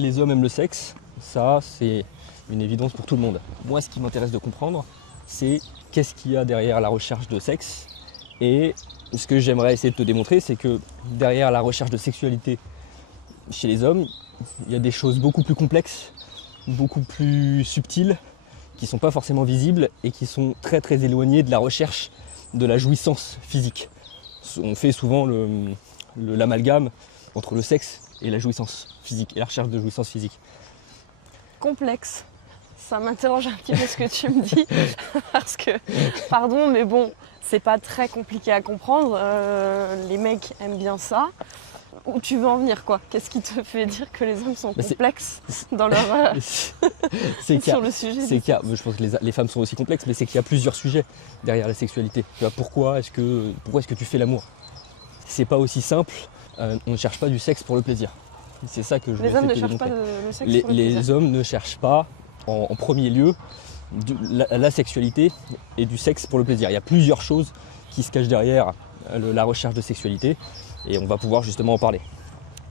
les hommes aiment le sexe, ça c'est une évidence pour tout le monde. Moi, ce qui m'intéresse de comprendre, c'est qu'est-ce qu'il y a derrière la recherche de sexe. Et ce que j'aimerais essayer de te démontrer, c'est que derrière la recherche de sexualité chez les hommes, il y a des choses beaucoup plus complexes, beaucoup plus subtiles, qui ne sont pas forcément visibles et qui sont très très éloignées de la recherche de la jouissance physique. On fait souvent l'amalgame entre le sexe et la jouissance physique, et la recherche de jouissance physique. Complexe. Ça m'interroge un petit peu ce que tu me dis, parce que, pardon, mais bon, c'est pas très compliqué à comprendre. Les mecs aiment bien ça. Où tu veux en venir, quoi? Qu'est-ce qui te fait dire que les hommes sont complexes dans leur sur le sujet? Je pense que les femmes sont aussi complexes, mais c'est qu'il y a plusieurs sujets derrière la sexualité. Tu vois, pourquoi est-ce que tu fais l'amour? C'est pas aussi simple. On ne cherche pas du sexe pour le plaisir. C'est ça que je veux essayer de te démontrer. Les hommes ne cherchent pas le sexe pour le plaisir. Les hommes ne cherchent pas en premier lieu la sexualité et du sexe pour le plaisir. Il y a plusieurs choses qui se cachent derrière la recherche de sexualité et on va pouvoir justement en parler.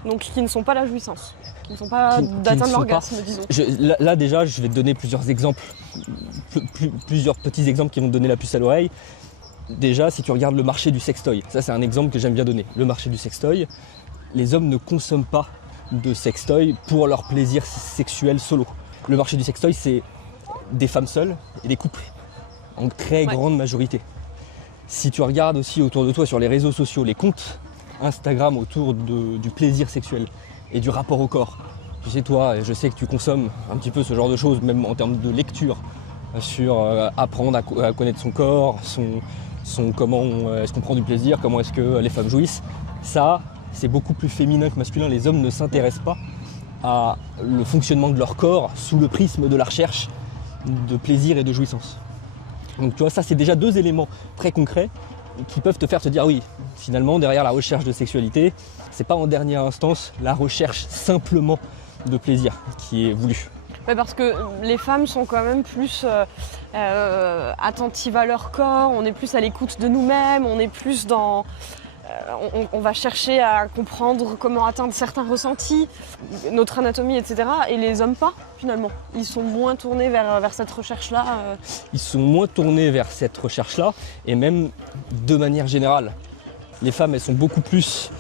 Donc qui ne sont pas la jouissance, qui ne sont pas d'atteindre l'orgasme, disons. Là déjà, je vais te donner plusieurs exemples, plusieurs petits exemples qui vont te donner la puce à l'oreille. Déjà, si tu regardes le marché du sextoy, ça c'est un exemple que j'aime bien donner. Le marché du sextoy, les hommes ne consomment pas de sextoy pour leur plaisir sexuel solo. Le marché du sextoy, c'est des femmes seules et des couples, en très grande majorité. Si tu regardes aussi autour de toi sur les réseaux sociaux, les comptes Instagram autour du plaisir sexuel et du rapport au corps, tu sais toi, je sais que tu consommes un petit peu ce genre de choses, même en termes de lecture, sur apprendre à connaître son corps, comment est-ce qu'on prend du plaisir, comment est-ce que les femmes jouissent. Ça, c'est beaucoup plus féminin que masculin. Les hommes ne s'intéressent pas à le fonctionnement de leur corps sous le prisme de la recherche de plaisir et de jouissance. Donc tu vois, ça c'est déjà deux éléments très concrets qui peuvent te faire te dire oui, finalement derrière la recherche de sexualité, c'est pas en dernière instance la recherche simplement de plaisir qui est voulue. Ouais, parce que les femmes sont quand même plus attentives à leur corps, on est plus à l'écoute de nous-mêmes, on est plus dans... on va chercher à comprendre comment atteindre certains ressentis, notre anatomie, etc. Et les hommes pas, finalement. Ils sont moins tournés vers cette recherche-là. Ils sont moins tournés vers cette recherche-là, et même de manière générale. Les femmes, elles sont beaucoup plus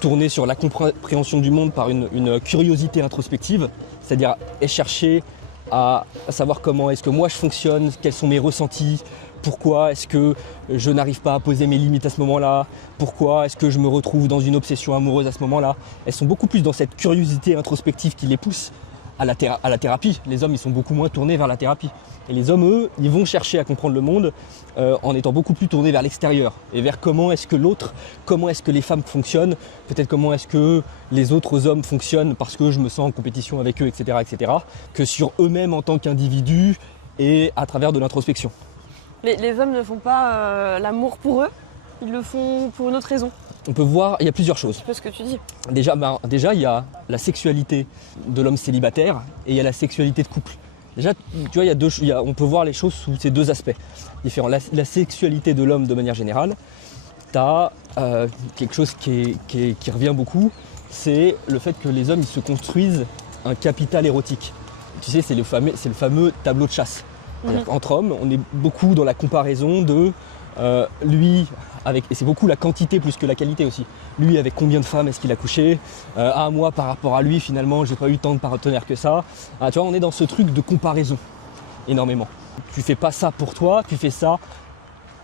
tournées sur la compréhension du monde par une curiosité introspective, c'est-à-dire chercher à savoir comment est-ce que moi je fonctionne, quels sont mes ressentis, pourquoi est-ce que je n'arrive pas à poser mes limites à ce moment-là, pourquoi est-ce que je me retrouve dans une obsession amoureuse à ce moment-là. Elles sont beaucoup plus dans cette curiosité introspective qui les pousse à la thérapie. Les hommes, ils sont beaucoup moins tournés vers la thérapie. Et les hommes, eux, ils vont chercher à comprendre le monde en étant beaucoup plus tournés vers l'extérieur et vers comment est-ce que l'autre, comment est-ce que les femmes fonctionnent, peut-être comment est-ce que les autres hommes fonctionnent parce que je me sens en compétition avec eux, etc., que sur eux-mêmes en tant qu'individus et à travers de l'introspection. Les hommes ne font pas l'amour pour eux, ils le font pour une autre raison. On peut voir, il y a plusieurs choses. C'est ce que tu dis. Déjà, il y a la sexualité de l'homme célibataire et il y a la sexualité de couple. Déjà, tu vois, on peut voir les choses sous ces deux aspects différents. La sexualité de l'homme de manière générale, tu as quelque chose qui revient beaucoup, c'est le fait que les hommes ils se construisent un capital érotique. Tu sais, c'est le fameux tableau de chasse. Entre hommes, on est beaucoup dans la comparaison de lui avec, et c'est beaucoup la quantité plus que la qualité aussi. Lui avec combien de femmes est-ce qu'il a couché, moi par rapport à lui finalement j'ai pas eu tant de partenaires que ça. Tu vois, on est dans ce truc de comparaison énormément. Tu fais pas ça pour toi, tu fais ça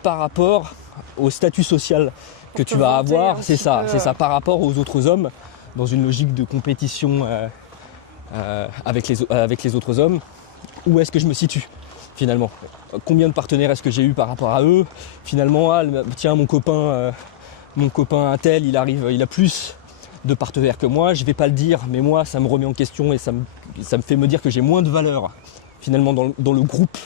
par rapport au statut social que tu vas avoir, c'est ça par rapport aux autres hommes, dans une logique de compétition avec les autres hommes. Où est-ce que je me situe finalement? Combien de partenaires est-ce que j'ai eu par rapport à eux? Finalement, tiens, mon copain un tel, il a plus de partenaires que moi, je vais pas le dire, mais moi ça me remet en question et ça me fait me dire que j'ai moins de valeur finalement dans le groupe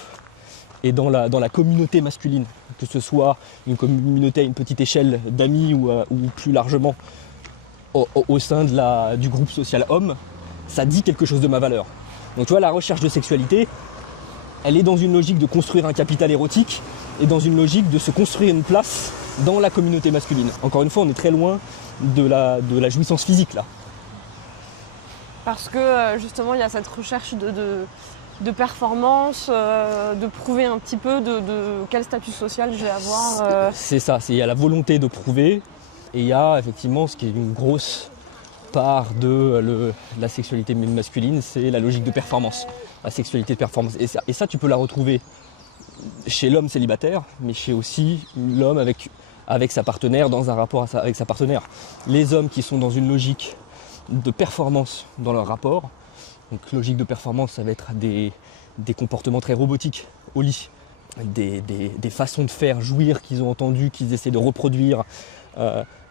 et dans la communauté masculine, que ce soit une communauté à une petite échelle d'amis ou plus largement au sein du groupe social homme, ça dit quelque chose de ma valeur. Donc tu vois, la recherche de sexualité, elle est dans une logique de construire un capital érotique et dans une logique de se construire une place dans la communauté masculine. Encore une fois, on est très loin de la jouissance physique là. Parce que justement, il y a cette recherche de performance, de prouver un petit peu de quel statut social je vais avoir. C'est ça, il y a la volonté de prouver et il y a effectivement ce qui est une grosse part de la sexualité masculine, c'est la logique de performance, la sexualité de performance. Et ça tu peux la retrouver chez l'homme célibataire, mais chez aussi l'homme avec sa partenaire, dans un rapport avec sa partenaire. Les hommes qui sont dans une logique de performance dans leur rapport, donc logique de performance, ça va être des comportements très robotiques au lit, des façons de faire jouir qu'ils ont entendues, qu'ils essaient de reproduire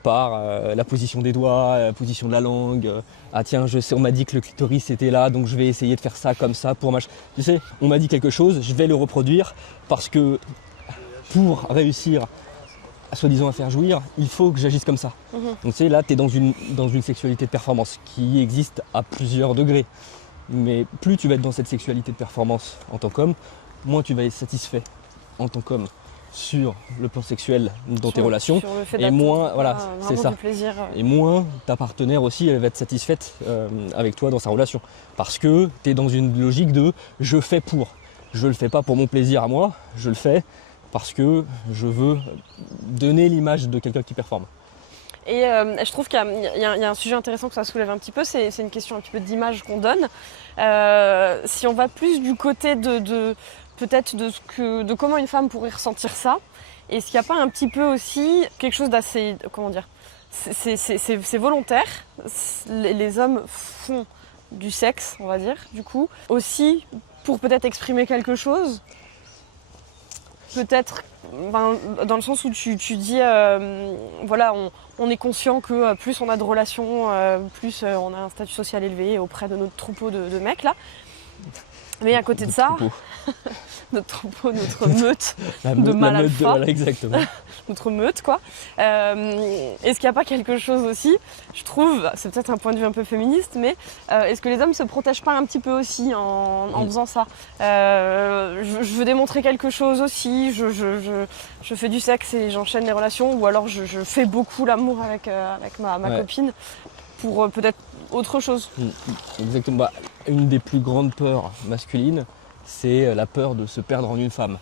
par la position des doigts, la position de la langue. Ah tiens, je sais, on m'a dit que le clitoris était là, donc je vais essayer de faire ça comme ça pour Tu sais, on m'a dit quelque chose, je vais le reproduire parce que pour réussir soi-disant à faire jouir, il faut que j'agisse comme ça. Donc tu sais, là, tu es dans une sexualité de performance qui existe à plusieurs degrés. Mais plus tu vas être dans cette sexualité de performance en tant qu'homme, moins tu vas être satisfait en tant qu'homme sur le plan sexuel dans tes relations. Et moins, voilà, c'est ça. Plaisir. Et moins ta partenaire aussi, elle va être satisfaite avec toi dans sa relation. Parce que tu es dans une logique de je fais pour. Je le fais pas pour mon plaisir à moi, je le fais parce que je veux donner l'image de quelqu'un qui performe. Et je trouve qu'il y a un sujet intéressant que ça soulève un petit peu, c'est une question un petit peu d'image qu'on donne. Si on va plus du côté peut-être de comment une femme pourrait ressentir ça, est-ce qu'il n'y a pas un petit peu aussi quelque chose d'assez, comment dire, c'est volontaire, les hommes font du sexe, on va dire, du coup, aussi pour peut-être exprimer quelque chose, peut-être dans le sens où tu dis, voilà, on est conscient que plus on a de relations, plus on a un statut social élevé auprès de notre troupeau de mecs là. Mais à côté de ça, notre troupeau, notre meute de mâles alpha, voilà, exactement. notre meute quoi. Est-ce qu'il n'y a pas quelque chose aussi, je trouve, c'est peut-être un point de vue un peu féministe, mais est-ce que les hommes se protègent pas un petit peu aussi en faisant ça? Je veux démontrer quelque chose aussi, je fais du sexe et j'enchaîne les relations, ou alors je fais beaucoup l'amour avec ma copine pour peut-être autre chose. Exactement. Bah, une des plus grandes peurs masculines, c'est la peur de se perdre en une femme.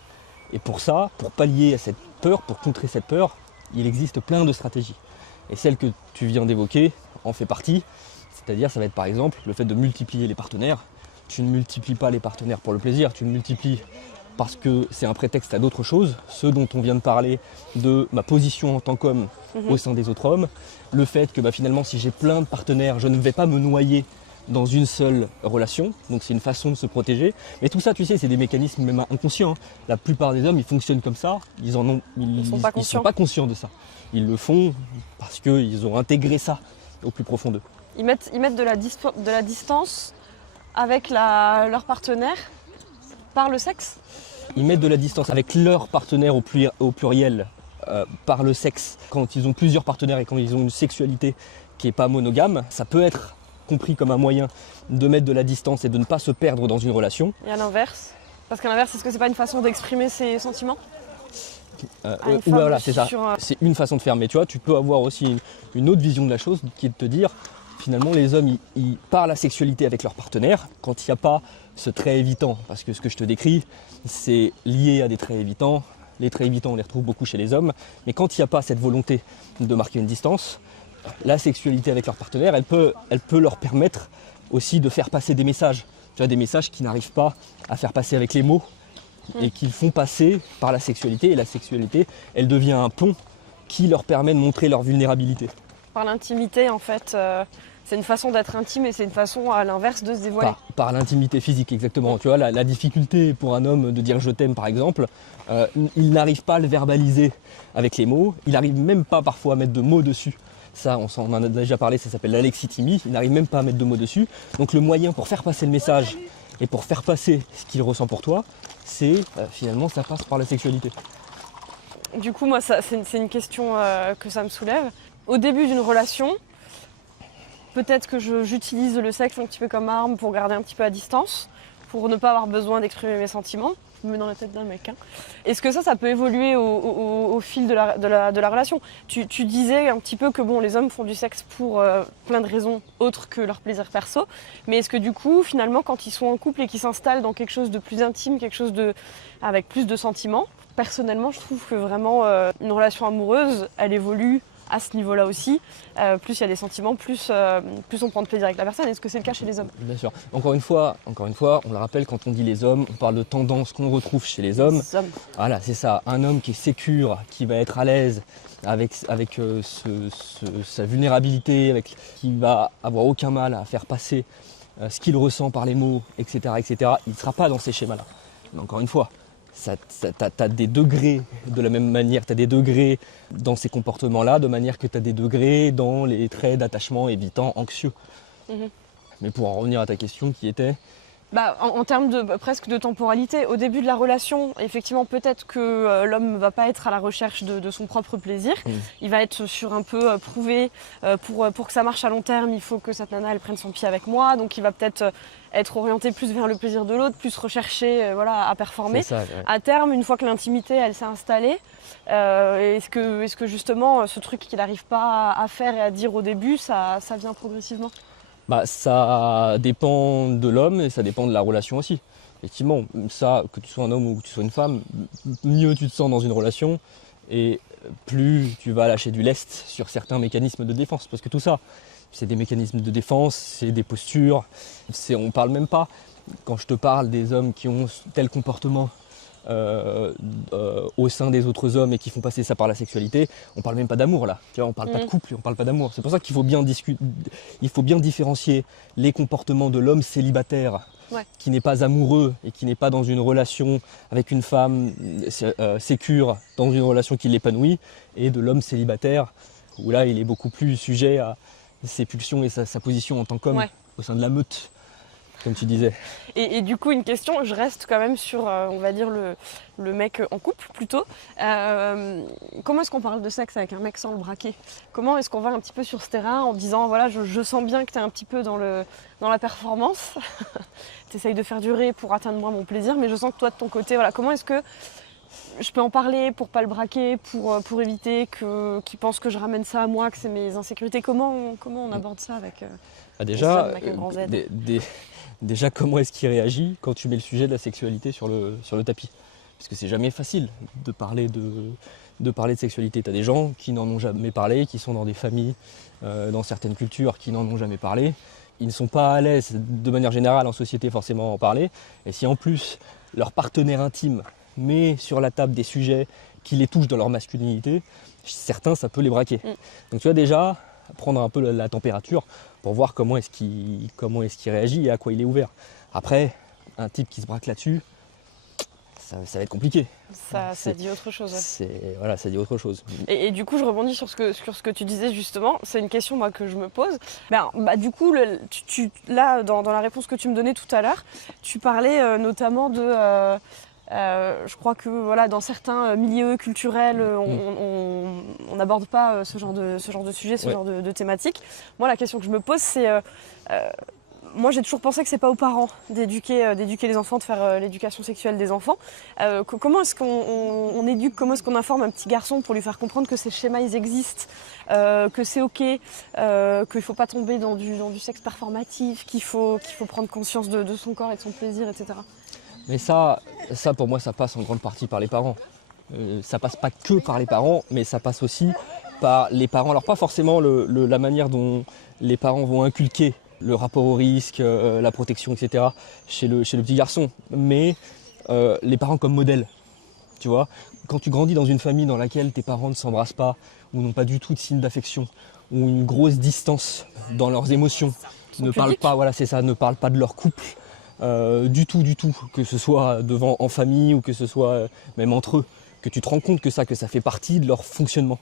Et pour ça, pour pallier à cette peur, pour contrer cette peur, il existe plein de stratégies. Et celle que tu viens d'évoquer en fait partie. C'est-à-dire, ça va être par exemple le fait de multiplier les partenaires. Tu ne multiplies pas les partenaires pour le plaisir, tu le multiplies parce que c'est un prétexte à d'autres choses, ce dont on vient de parler, de ma position en tant qu'homme au sein des autres hommes, le fait que finalement si j'ai plein de partenaires, je ne vais pas me noyer dans une seule relation, donc c'est une façon de se protéger. Mais tout ça, tu sais, c'est des mécanismes même inconscients. La plupart des hommes, ils fonctionnent comme ça, ils sont pas conscients de ça. Ils le font parce qu'ils ont intégré ça au plus profond d'eux. Ils mettent de la distance avec leur partenaire par le sexe. Ils mettent de la distance avec leur partenaire au pluriel par le sexe. Quand ils ont plusieurs partenaires et quand ils ont une sexualité qui n'est pas monogame, ça peut être compris comme un moyen de mettre de la distance et de ne pas se perdre dans une relation. Et à l'inverse? Parce qu'à l'inverse, est-ce que c'est pas une façon d'exprimer ses sentiments? Voilà, c'est ça. C'est une façon de faire. Mais tu vois, tu peux avoir aussi une autre vision de la chose qui est de te dire, finalement, les hommes, ils parlent la sexualité avec leur partenaire quand il n'y a pas ce trait évitant. Parce que ce que je te décris, c'est lié à des traits évitants. Les traits évitants, on les retrouve beaucoup chez les hommes. Mais quand il n'y a pas cette volonté de marquer une distance, la sexualité avec leur partenaire, elle peut leur permettre aussi de faire passer des messages. Tu vois, des messages qui n'arrivent pas à faire passer avec les mots et qu'ils font passer par la sexualité. Et la sexualité, elle devient un pont qui leur permet de montrer leur vulnérabilité. Par l'intimité, en fait, c'est une façon d'être intime et c'est une façon, à l'inverse, de se dévoiler. Par l'intimité physique, exactement. Tu vois, la difficulté pour un homme de dire « je t'aime », par exemple, il n'arrive pas à le verbaliser avec les mots. Il n'arrive même pas parfois à mettre de mots dessus. Ça, on en a déjà parlé, ça s'appelle l'alexithymie. Il n'arrive même pas à mettre de mots dessus. Donc le moyen pour faire passer le message et pour faire passer ce qu'il ressent pour toi, c'est finalement, ça passe par la sexualité. Du coup, moi, c'est une question que ça me soulève. Au début d'une relation, peut-être que j'utilise le sexe un petit peu comme arme pour garder un petit peu à distance, pour ne pas avoir besoin d'exprimer mes sentiments. Je me mets dans la tête d'un mec. Hein. Est-ce que ça peut évoluer au fil de la relation? Tu disais un petit peu que bon, les hommes font du sexe pour plein de raisons autres que leur plaisir perso. Mais est-ce que du coup, finalement, quand ils sont en couple et qu'ils s'installent dans quelque chose de plus intime, quelque chose avec plus de sentiments, personnellement, je trouve que vraiment une relation amoureuse, elle évolue à ce niveau-là aussi. Plus il y a des sentiments, plus on prend de plaisir avec la personne. Est-ce que c'est le cas chez les hommes? Bien sûr. Encore une fois, on le rappelle, quand on dit les hommes, on parle de tendances qu'on retrouve chez les hommes. Voilà, c'est ça. Un homme qui est sécure, qui va être à l'aise avec sa vulnérabilité, qui va avoir aucun mal à faire passer ce qu'il ressent par les mots, etc., etc. Il ne sera pas dans ces schémas-là. Mais encore une fois, t'as des degrés de la même manière, t'as des degrés dans ces comportements-là, de manière que t'as des degrés dans les traits d'attachement évitant, anxieux. Mais pour en revenir à ta question qui était... En termes presque de temporalité, au début de la relation, effectivement, peut-être que l'homme ne va pas être à la recherche de son propre plaisir. Il va être sur un peu prouvé, pour que ça marche à long terme, il faut que cette nana elle prenne son pied avec moi. Donc il va peut-être être orienté plus vers le plaisir de l'autre, plus recherché à performer. Ça, ouais. À terme, une fois que l'intimité elle s'est installée, est-ce que justement ce truc qu'il n'arrive pas à faire et à dire au début, ça vient progressivement? Ça dépend de l'homme et ça dépend de la relation aussi. Effectivement, ça, que tu sois un homme ou que tu sois une femme, mieux tu te sens dans une relation et plus tu vas lâcher du lest sur certains mécanismes de défense. Parce que tout ça, c'est des mécanismes de défense, c'est des postures, on parle même pas, quand je te parle des hommes qui ont tel comportement au sein des autres hommes et qui font passer ça par la sexualité, on parle même pas d'amour là, tu vois, on parle pas de couple, on parle pas d'amour. C'est pour ça qu'il faut bien différencier les comportements de l'homme célibataire qui n'est pas amoureux et qui n'est pas dans une relation avec une femme sécure, dans une relation qui l'épanouit, et de l'homme célibataire où là il est beaucoup plus sujet à ses pulsions et sa position en tant qu'homme au sein de la meute, comme tu disais. Et du coup, une question, je reste quand même sur, on va dire, le mec en couple plutôt. Comment est-ce qu'on parle de sexe avec un mec sans le braquer? Comment est-ce qu'on va un petit peu sur ce terrain en disant, voilà, je sens bien que tu es un petit peu dans la performance, tu essayes de faire durer pour atteindre moi mon plaisir, mais je sens que toi de ton côté, voilà, comment est-ce que je peux en parler pour pas le braquer, pour éviter qu'il pense que je ramène ça à moi, que c'est mes insécurités? Comment on aborde ça avec déjà, avec un grand Z? Déjà, comment est-ce qu'il réagit quand tu mets le sujet de la sexualité sur le tapis? Parce que c'est jamais facile de parler de sexualité. Tu as des gens qui n'en ont jamais parlé, qui sont dans des familles, dans certaines cultures, qui n'en ont jamais parlé. Ils ne sont pas à l'aise de manière générale en société forcément à en parler. Et si en plus leur partenaire intime met sur la table des sujets qui les touchent dans leur masculinité, certains ça peut les braquer. Donc tu vas déjà prendre un peu la température pour voir comment est-ce qu'il réagit et à quoi il est ouvert. Après, un type qui se braque là-dessus, ça va être compliqué. Ça dit autre chose. Voilà, ça dit autre chose. Et du coup, je rebondis sur ce que tu disais justement. C'est une question moi, que je me pose. Du coup, là, dans la réponse que tu me donnais tout à l'heure, tu parlais notamment de... je crois que voilà, dans certains milieux culturels, on n'aborde pas ce genre de sujet, ce genre de thématique. Moi, la question que je me pose, c'est... moi, j'ai toujours pensé que c'est pas aux parents d'éduquer les enfants, de faire l'éducation sexuelle des enfants. Comment est-ce qu'on éduque, comment est-ce qu'on informe un petit garçon pour lui faire comprendre que ces schémas, ils existent, que c'est ok, qu'il ne faut pas tomber dans du sexe performatif, qu'il faut prendre conscience de son corps et de son plaisir, etc. Mais ça pour moi, ça passe en grande partie par les parents. Ça passe pas que par les parents, mais ça passe aussi par les parents. Alors pas forcément la manière dont les parents vont inculquer le rapport au risque, la protection, etc. chez le petit garçon, mais les parents comme modèle. Tu vois, quand tu grandis dans une famille dans laquelle tes parents ne s'embrassent pas, ou n'ont pas du tout de signe d'affection, ou une grosse distance dans leurs émotions, ne parlent pas de leur couple, du tout, que ce soit en famille ou que ce soit même entre eux, que tu te rends compte que ça fait partie de leur fonctionnement.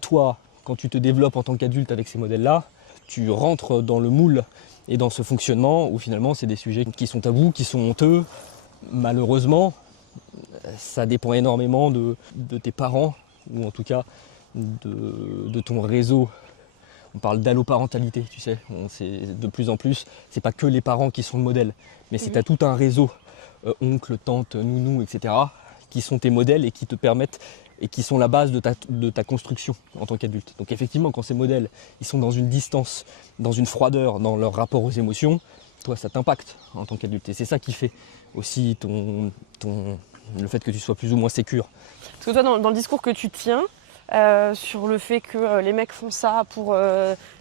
Toi, quand tu te développes en tant qu'adulte avec ces modèles-là, tu rentres dans le moule et dans ce fonctionnement où finalement c'est des sujets qui sont tabous, qui sont honteux. Malheureusement, ça dépend énormément de tes parents, ou en tout cas de ton réseau. On parle d'alloparentalité, tu sais, c'est de plus en plus, c'est pas que les parents qui sont le modèle, mais c'est à tout un réseau oncle, tante, nounou, etc., qui sont tes modèles et qui te permettent et qui sont la base de ta construction en tant qu'adulte. Donc effectivement, quand ces modèles, ils sont dans une distance, dans une froideur, dans leur rapport aux émotions, toi, ça t'impacte en tant qu'adulte. Et c'est ça qui fait aussi le fait que tu sois plus ou moins sécure. Parce que toi, dans le discours que tu tiens, sur le fait que les mecs font ça pour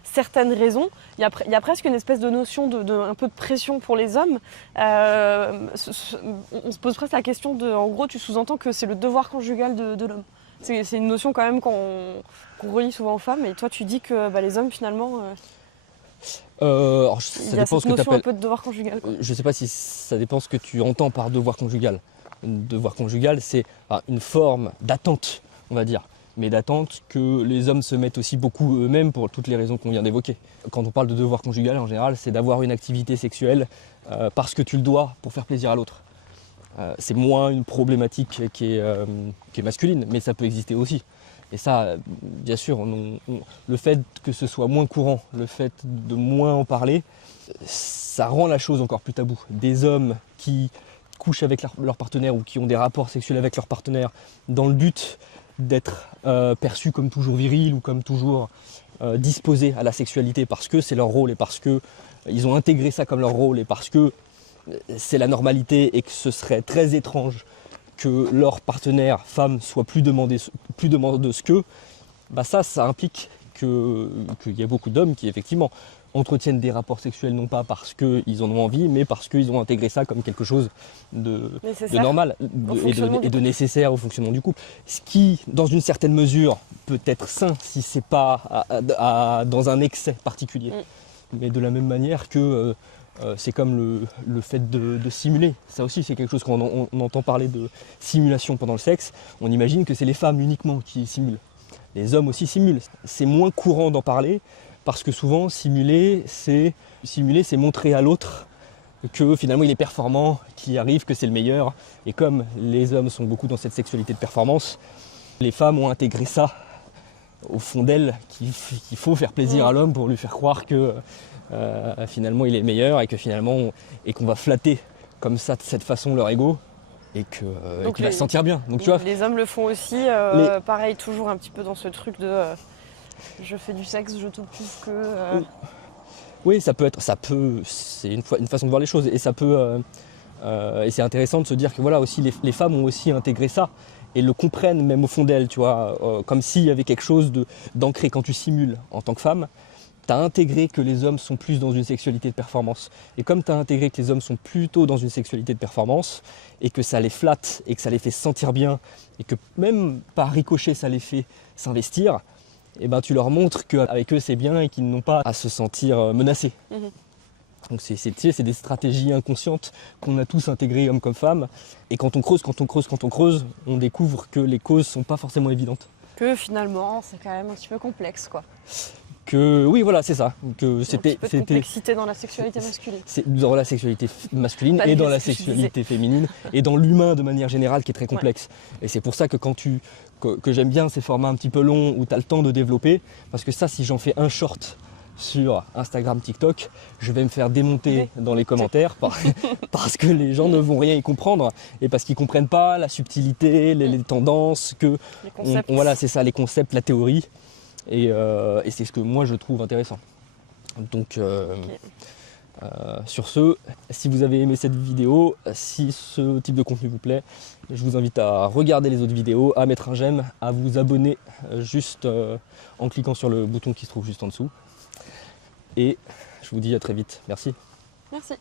certaines raisons, il y a presque une espèce de notion un peu de pression pour les hommes. On se pose presque la question en gros, tu sous-entends que c'est le devoir conjugal de l'homme. C'est une notion quand même qu'on relie souvent aux femmes, et toi tu dis que les hommes finalement... Alors, il y a cette notion un peu de devoir conjugal, quoi. Je ne sais pas si ça dépend ce que tu entends par devoir conjugal. Devoir conjugal, c'est une forme d'attente, on va dire, mais d'attente que les hommes se mettent aussi beaucoup eux-mêmes pour toutes les raisons qu'on vient d'évoquer. Quand on parle de devoir conjugal, en général, c'est d'avoir une activité sexuelle parce que tu le dois pour faire plaisir à l'autre. C'est moins une problématique qui est masculine, mais ça peut exister aussi. Et ça, bien sûr, le fait que ce soit moins courant, le fait de moins en parler, ça rend la chose encore plus taboue. Des hommes qui couchent avec leur partenaire ou qui ont des rapports sexuels avec leur partenaire dans le but d'être perçus comme toujours virils ou comme toujours disposés à la sexualité parce que c'est leur rôle et parce qu'ils ont intégré ça comme leur rôle et parce que c'est la normalité et que ce serait très étrange que leur partenaire femme soit plus demandeuse qu'eux, ça implique qu'il y a beaucoup d'hommes qui effectivement entretiennent des rapports sexuels non pas parce qu'ils en ont envie, mais parce qu'ils ont intégré ça comme quelque chose de normal et de nécessaire au fonctionnement du couple. Ce qui, dans une certaine mesure, peut être sain si c'est pas dans un excès particulier. Mais de la même manière que c'est comme le fait de simuler. Ça aussi, c'est quelque chose qu'on entend parler de simulation pendant le sexe. On imagine que c'est les femmes uniquement qui simulent. Les hommes aussi simulent. C'est moins courant d'en parler parce que souvent, simuler, c'est montrer à l'autre que finalement il est performant, qu'il y arrive, que c'est le meilleur. Et comme les hommes sont beaucoup dans cette sexualité de performance, les femmes ont intégré ça au fond d'elles, qu'il faut faire plaisir à l'homme pour lui faire croire que finalement il est le meilleur et qu'on va flatter comme ça de cette façon leur ego et qu'il va se sentir bien. Donc, tu vois, les hommes le font aussi, pareil, toujours un petit peu dans ce truc de je fais du sexe, je te prouve que... Oui, c'est une façon de voir les choses et ça peut et c'est intéressant de se dire que voilà aussi les femmes ont aussi intégré ça et le comprennent même au fond d'elles, tu vois, comme s'il y avait quelque chose d'ancré quand tu simules en tant que femme. Tu as intégré que les hommes sont plus dans une sexualité de performance. Et comme tu as intégré que les hommes sont plutôt dans une sexualité de performance, et que ça les flatte, et que ça les fait se sentir bien, et que même par ricochet ça les fait s'investir, et ben tu leur montres qu'avec eux c'est bien et qu'ils n'ont pas à se sentir menacés. Donc c'est des stratégies inconscientes qu'on a tous intégrées hommes comme femmes. Et quand on creuse, on découvre que les causes sont pas forcément évidentes. Que finalement c'est quand même un petit peu complexe, quoi. Oui, voilà, c'est ça. Que c'était un petit peu de complexité dans la sexualité masculine. C'est dans la sexualité masculine et dans la sexualité féminine et dans l'humain de manière générale qui est très complexe. Ouais. Et c'est pour ça que que j'aime bien ces formats un petit peu longs où tu as le temps de développer, parce que ça, si j'en fais un short sur Instagram, TikTok, je vais me faire démonter dans les commentaires parce que les gens ne vont rien y comprendre et parce qu'ils ne comprennent pas la subtilité, les tendances, voilà, c'est ça, les concepts, la théorie. Et c'est ce que moi je trouve intéressant. Donc sur ce, si vous avez aimé cette vidéo, si ce type de contenu vous plaît, je vous invite à regarder les autres vidéos, à mettre un j'aime, à vous abonner juste en cliquant sur le bouton qui se trouve juste en dessous. Et je vous dis à très vite. Merci. Merci.